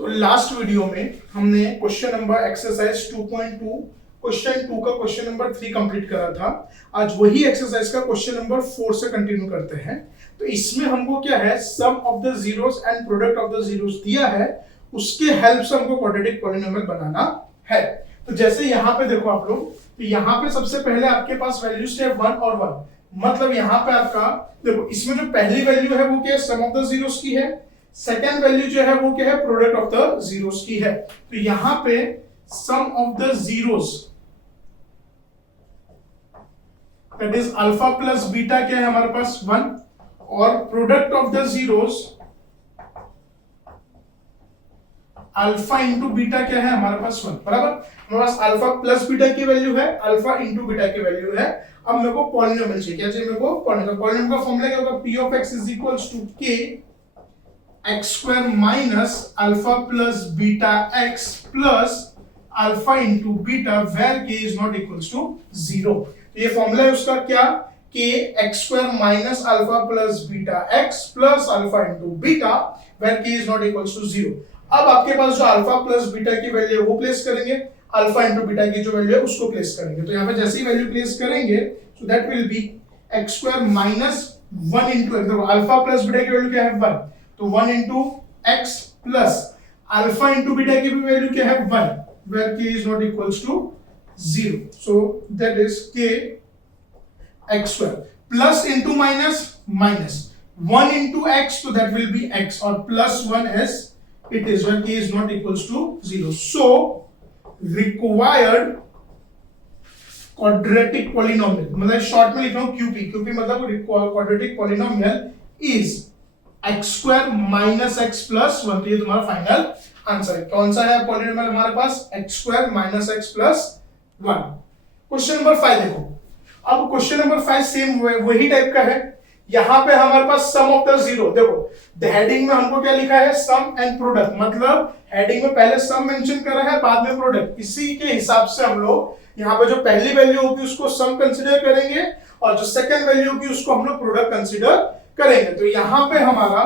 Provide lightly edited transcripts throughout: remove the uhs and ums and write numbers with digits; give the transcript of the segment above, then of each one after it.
तो last video में हमने क्वेश्चन नंबर एक्सरसाइज 2.2 क्वेश्चन 2 का क्वेश्चन नंबर 3 कंप्लीट करा था। आज वही एक्सरसाइज का क्वेश्चन नंबर 4 से कंटिन्यू करते हैं। तो इसमें हमको क्या है, sum of the zeros and product of the zeros दिया है, उसके हेल्प से हमको क्वाड्रेटिक पॉलिनोमियल बनाना है। तो जैसे यहाँ पे देखो आप लोग, तो यहाँ पे सबसे पहले आपके पास वैल्यूज है 1 और 1, मतलब यहाँ पे आपका देखो, इसमें जो पहली वैल्यू है वो क्या है, सम ऑफ द जीरोस की है। सेकेंड वैल्यू जो है वो क्या है, प्रोडक्ट ऑफ द जीरोस की है। तो यहां पे sum of the zeros that is alpha plus beta क्या है हमारे पास 1, और product of the zeros alpha into beta क्या है हमारे पास 1, बराबर। हमारे पास अल्फा प्लस बीटा की वैल्यू है, अल्फा इंटू बीटा की वैल्यू है। अब मेरे को पॉलिनोमियल चाहिए, क्या चाहिए मेरे को, पॉलिनोमियल का फॉर्मूला क्या होगा, P of X is equals to K X square minus alpha plus beta X plus alpha into beta where K is not equals to 0। तो ये फॉर्मूला है उसका क्या, K X square minus alpha plus beta X plus alpha into beta where K is not equals to 0। अब आपके पास जो alpha plus beta की वैल्यू है वो प्लेस करेंगे, अल्फा इंटू बीटा की जो वैल्यू है उसको प्लेस करेंगे। तो यहाँ पे जैसे ही वैल्यू प्लेस करेंगे so that will be X square minus 1 into X, देखो अल्फा प्लस बीटा की वैल्यू क्या है 1, तो 1 into X plus alpha into beta की भी वैल्यू क्या है 1, where K is not equals to 0। So that is K X square plus into minus minus 1 into X, तो दैट विल बी एक्स, और plus 1 as it is when k is not equals to 0. So required quadratic polynomial, मतलब short में लिख रहा हूं QP, QP मतलब quadratic polynomial is x square minus x plus 1। तो ये तुम्हारा फाइनल आंसर है। कौन सा है पॉलिनोमियल हमारे पास, x square minus x plus 1। Question number 5 देखो, अब क्वेश्चन नंबर 5 सेम वही टाइप का है। यहां पे हमारे पास सम ऑफ द जीरो, देखो हेडिंग में हमको क्या लिखा है, सम एंड प्रोडक्ट, मतलब हेडिंग में पहले सम मेंशन करा है, बाद में प्रोडक्ट। इसी के हिसाब से हम लोग यहाँ पे जो पहली वैल्यू होगी उसको सम कंसीडर करेंगे, और जो सेकंड वैल्यू होगी उसको हम लोग प्रोडक्ट कंसीडर करेंगे। तो यहाँ पे हमारा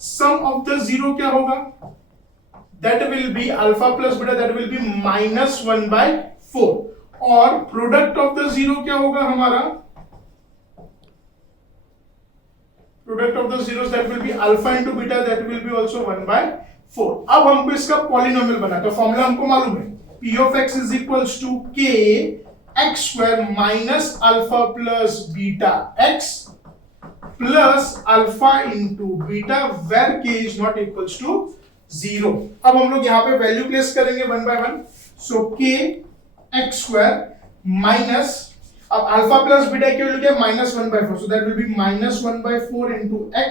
सम ऑफ द जीरो क्या होगा, that will be alpha plus beta, that will B minus 1/4, और प्रोडक्ट ऑफ द जीरो क्या होगा हमारा, product of the zeros that will be alpha into beta, that will be also 1/4। अब हमको इसका polynomial बनाना है, तो फॉर्मूला हमको मालूम है, p of x is equals to k x square minus alpha plus beta x plus alpha into beta where k is not equals to 0। अब हम लोग यहाँ पे वैल्यू प्लेस करेंगे 1 by 1। So k x square minus, अब alpha plus beta की value क्या है, -1/4, so that will be -1/4 into x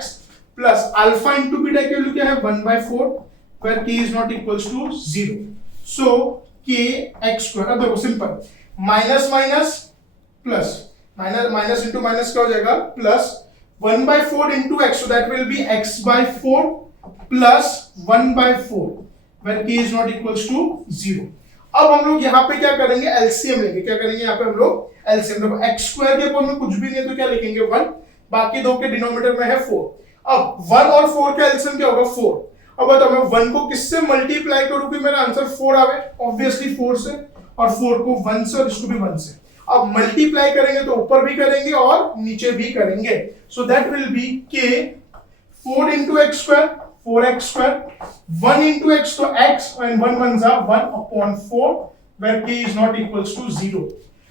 plus alpha into beta की वैल्यू क्या है 1/4, where k is not equals to 0। So k x square, अब देखो simple, minus minus plus, minus into minus क्या हो जाएगा, plus 1/4 into x, so that will be x/4 plus 1/4, where k is not equals to 0। अब हम लोग यहाँ पे क्या करेंगे, एलसीएम लेंगे। क्या करेंगे यहाँ पे हम लोग, एलसीएम। देखो x स्क्वायर के ऊपर में कुछ भी नहीं है तो क्या लिखेंगे 1, बाकी दो के डिनोमिनेटर में है 4। अब 1 और 4 का एलसीएम क्या होगा 4। अब बताओ मैं 1 को किससे मल्टीप्लाई करूं कि मेरा आंसर 4 आवे, ऑब्वियसली 4 से, और 4 को 1 से और इसको भी 1 से। अब मल्टीप्लाई करेंगे तो ऊपर भी करेंगे और नीचे भी करेंगे, so that will B k 4 into x square 4x square, 1 into x तो x, and 1 1 जा 1/4, where k is not equals to 0।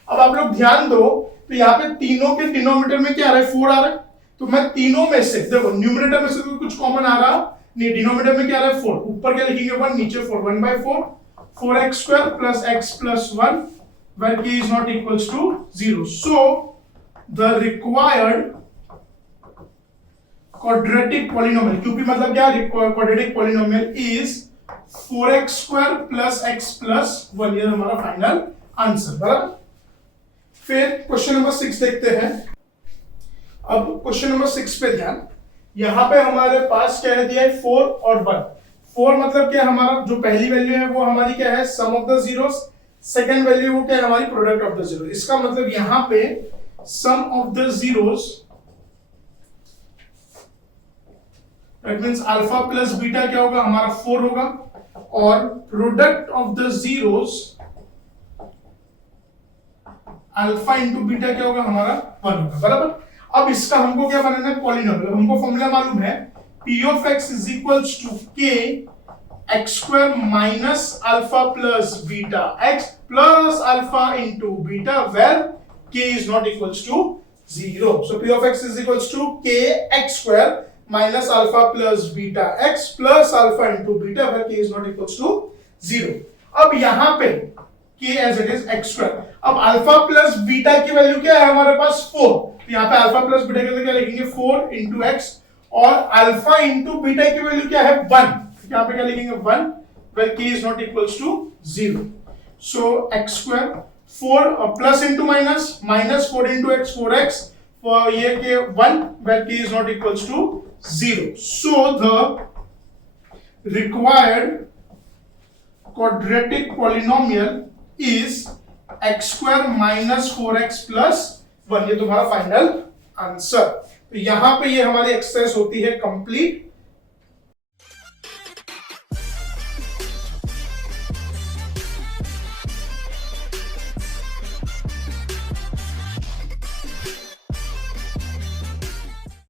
अब आप लोग ध्यान दो, तो यहाँ पे तीनों के डिनोमिनेटर में क्या आ रहा है, 4 आ रहा है। तो मैं तीनों में से, देखो न्यूमरेटर में से तो कुछ कॉमन आ रहा नहीं, डिनोमिनेटर में क्या आ रहा है 4, ऊपर क्या लिखेंगे 1, नीचे 4, 1/4 4x square plus x plus 1, where k is not equals to 0। So the required quadratic polynomial, QP मतलब क्या, quadratic polynomial is 4x square plus x plus 1। ये हमारा फाइनल आंसर, बराबर। फिर क्वेश्चन नंबर 6 देखते हैं। अब क्वेश्चन नंबर 6 पे ध्यान, यहां पे हमारे पास क्या है दिया है 4 और 1। 4 मतलब क्या, हमारा जो पहली वैल्यू है वो हमारी क्या है, sum of the zeros, second value वो क्या है हमारी, प्रोडक्ट ऑफ द जीरो। इसका मतलब यहां पे sum of the zeros that means alpha plus beta क्या होगा हमारा 4 होगा, और product of the zeros alpha into beta क्या होगा हमारा 1 होगा, बराबर। अब इसका हमको क्या बनाना है, पॉलिनोमियल। हमको फॉर्मूला मालूम है p of x is equals to k x square minus alpha plus beta x plus alpha into beta where k is not equals to 0. So p of x is equals to k x square minus alpha plus beta x plus alpha into beta where k is not equals to 0. अब यहां पे k as it is x square। अब alpha plus beta की value क्या है हमारे पास 4, तो यहाँ पे अल्फा प्लस बीटा के लिए क्या लिखेंगे 4 into x और अल्फा इंटू बीटा की वैल्यू क्या है 1, यहाँ पे क्या लिखेंगे 1 where k is not equals to 0. So x square 4 plus into minus 4 into x 4x for ये के 1 where k is not equals to 0. So the required quadratic polynomial is x square minus 4x plus 1। ये तुम्हारा final answer. तो यहां पे ये हमारी exercise होती है कंप्लीट।